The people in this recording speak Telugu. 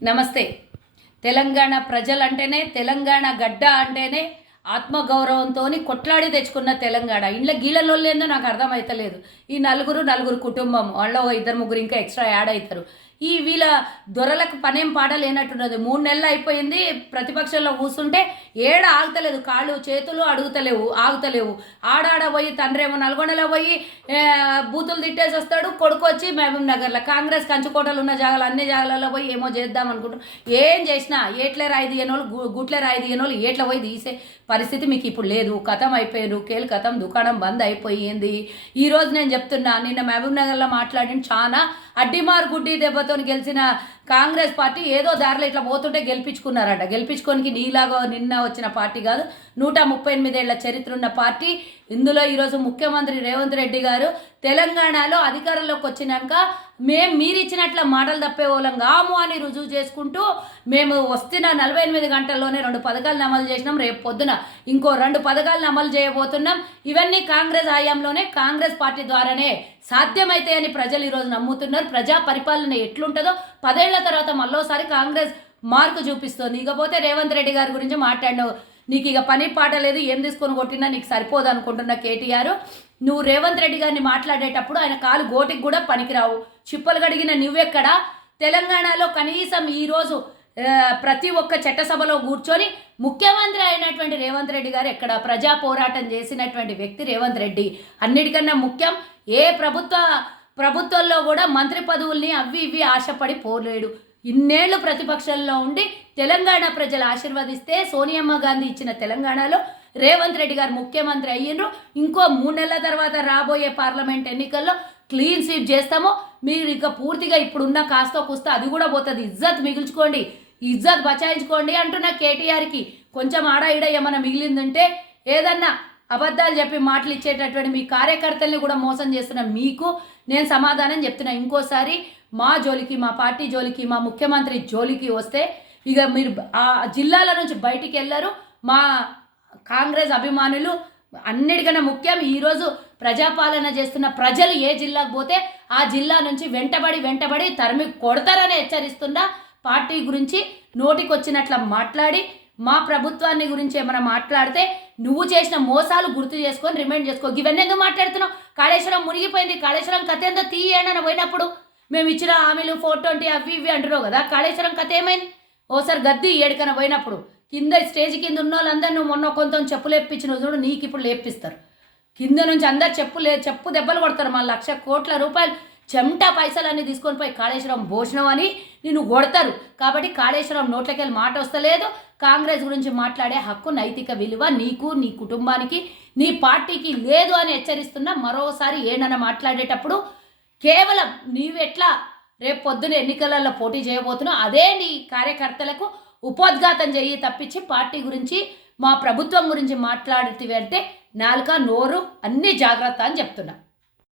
నమస్తే. తెలంగాణ ప్రజలంటేనే, తెలంగాణ గడ్డ అంటేనే ఆత్మగౌరవంతోని కొట్లాడి తెచ్చుకున్న తెలంగాణ. ఇండ్ల గీళ్ళలోళ్ళేందో నాకు అర్థమైతలేదు. ఈ నలుగురు కుటుంబం, వాళ్ళో ఇద్దరు ముగ్గురు ఇంకా ఎక్స్ట్రా యాడ్ అవుతారు. ఈ వీళ్ళ దొరలకు పనేం పాట లేనట్టున్నది. 3 నెలలు అయిపోయింది ప్రతిపక్షంలో కూర్చుంటే ఆగుతలేదు. కాళ్ళు చేతులు ఆగుతలేవు. ఆడాడ పోయి తండ్రేమో నల్గొండలో పోయి బూతులు తిట్టేసి వస్తాడు. కొడుకు వచ్చి మహబూబ్ నగర్లో కాంగ్రెస్ కంచుకోటలు ఉన్న జాగాలు అన్ని జాగాలలో పోయి ఏమో చేద్దాం అనుకుంటారు. ఏం చేసినా ఏట్లే రాయి తీయనోళ్ళు, గుట్లే రాయి తీయనోళ్ళు ఏట్ల పోయి తీసే పరిస్థితి మీకు ఇప్పుడు లేదు. కథం అయిపోయారు. కేలు కథం, దుకాణం బంద్ అయిపోయింది. ఈరోజు నేను చెప్తున్నా, నిన్న మహబూబ్ నగర్లో మాట్లాడిన చాలా అడ్డిమార్ గుడ్డి దెబ్బతో గెలిచిన కాంగ్రెస్ పార్టీ ఏదో దారిలో ఇట్లా పోతుంటే గెలిపించుకున్నారట. గెలిపించుకోనికి నీలాగా నిన్న వచ్చిన పార్టీ కాదు, 138 ఏళ్ల చరిత్ర ఉన్న పార్టీ. ఇందులో ఈరోజు ముఖ్యమంత్రి రేవంత్ రెడ్డి గారు తెలంగాణలో అధికారంలోకి వచ్చినాక మీరు ఇచ్చినట్ల మాటలు తప్పేవాళ్ళం కాము అని రుజువు చేసుకుంటూ మేము వస్తున్న 48 గంటల్లోనే 2 పథకాలను అమలు చేసినాం. రేపు పొద్దున ఇంకో 2 పథకాలను అమలు చేయబోతున్నాం. ఇవన్నీ కాంగ్రెస్ హయాంలోనే, కాంగ్రెస్ పార్టీ ద్వారానే సాధ్యమైతే అని ప్రజలు ఈరోజు నమ్ముతున్నారు. ప్రజా పరిపాలన ఎట్లుంటుందో 10 ఏళ్ల తర్వాత మళ్ళోసారి కాంగ్రెస్ మార్కు చూపిస్తుంది. ఇకపోతే రేవంత్ రెడ్డి గారి గురించి మాట్లాడినావు. నీకు ఇక పని పాట లేదు, ఏం తీసుకొని కొట్టినా నీకు సరిపోదు అనుకుంటున్న కేటీఆర్. నువ్వు రేవంత్ రెడ్డి గారిని మాట్లాడేటప్పుడు ఆయన కాలు గోటికి కూడా పనికిరావు. చిప్పలు గడిగిన నువ్వెక్కడ? తెలంగాణలో కనీసం ఈరోజు ప్రతి ఒక్క చట్టసభలో కూర్చొని ముఖ్యమంత్రి అయినటువంటి రేవంత్ రెడ్డి గారు ఎక్కడ? ప్రజా పోరాటం చేసినటువంటి వ్యక్తి రేవంత్ రెడ్డి. అన్నిటికన్నా ముఖ్యం, ఏ ప్రభుత్వంలో కూడా మంత్రి పదవుల్ని అవి ఇవి ఆశపడి పోలేడు. ఇన్నేళ్లు ప్రతిపక్షంలో ఉండి తెలంగాణ ప్రజలు ఆశీర్వదిస్తే సోనియమ్మ గాంధీ ఇచ్చిన తెలంగాణలో రేవంత్ రెడ్డి గారు ముఖ్యమంత్రి అయ్యిండ్రు. ఇంకో 3 నెలల తర్వాత రాబోయే పార్లమెంట్ ఎన్నికల్లో క్లీన్ స్వీప్ చేస్తామో. మీరు ఇక పూర్తిగా ఇప్పుడున్న కాస్తో కూస్తో అది కూడా పోతుంది. ఇజ్జత్ మిగుల్చుకోండి, ఇజ్జత్ బచాయించుకోండి అంటున్న కేటీఆర్కి కొంచెం ఆడ ఈడ ఏమైనా మిగిలిందంటే, ఏదన్నా అబద్ధాలు చెప్పి మాటలు ఇచ్చేటటువంటి మీ కార్యకర్తల్ని కూడా మోసం చేస్తున్న మీకు నేను సమాధానం చెప్తున్నా. ఇంకోసారి మా జోలికి, మా పార్టీ జోలికి, మా ముఖ్యమంత్రి జోలికి వస్తే ఇక మీరు ఆ జిల్లాల నుంచి బయటికి వెళ్ళరు. మా కాంగ్రెస్ అభిమానులు అన్నిటికన్నా ముఖ్యం, ఈరోజు ప్రజాపాలన చేస్తున్న ప్రజలు ఏ జిల్లాకు పోతే ఆ జిల్లా నుంచి వెంటబడి తరిమి కొడతారని హెచ్చరిస్తున్నా. పార్టీ గురించి నోటికొచ్చినట్ల మాట్లాడి మా ప్రభుత్వాన్ని గురించి ఏమైనా మాట్లాడితే నువ్వు చేసిన మోసాలు గుర్తు చేసుకొని రిమైండ్ చేసుకో. ఇవన్నీ ఎందుకు మాట్లాడుతున్నావు? కాళేశ్వరం మునిగిపోయింది, కాళేశ్వరం కథ ఏందో తీయని పోయినప్పుడు మేము ఇచ్చిన హామీలు 420 అవి ఇవి అంటున్నావు కదా. కాళేశ్వరం కథ ఏమైంది? ఓసారి గద్ది ఏడుకన పోయినప్పుడు కింద స్టేజ్ కింద ఉన్న వాళ్ళందరూ నువ్వు మొన్న కొంత చెప్పులు లేపించిన చూడు, నీకు ఇప్పుడు లేపిస్తారు. కింద నుంచి అందరు చెప్పు దెబ్బలు కొడతారు. మా 1,00,000 కోట్ల రూపాయలు చెమటా పైసలన్నీ తీసుకొని పోయి కాళేశ్వరం భోజనం అని నిన్ను కొడతారు. కాబట్టి కాళేశ్వరం నోట్లకెళ్ళి మాట వస్తలేదు. కాంగ్రెస్ గురించి మాట్లాడే హక్కు, నైతిక విలువ నీకు, నీ కుటుంబానికి, నీ పార్టీకి లేదు అని హెచ్చరిస్తున్నా. మరోసారి ఏడన్నా మాట్లాడేటప్పుడు కేవలం నీవెట్లా రేపు పొద్దున ఎన్నికలలో పోటీ చేయబోతున్నావు అదే నీ కార్యకర్తలకు ఉపోద్ఘాతం చెయ్యి తప్పించి పార్టీ గురించి, మా ప్రభుత్వం గురించి మాట్లాడుతూ అంటే నాలుక నోరు అన్ని జాగ్రత్త అని చెప్తున్నా.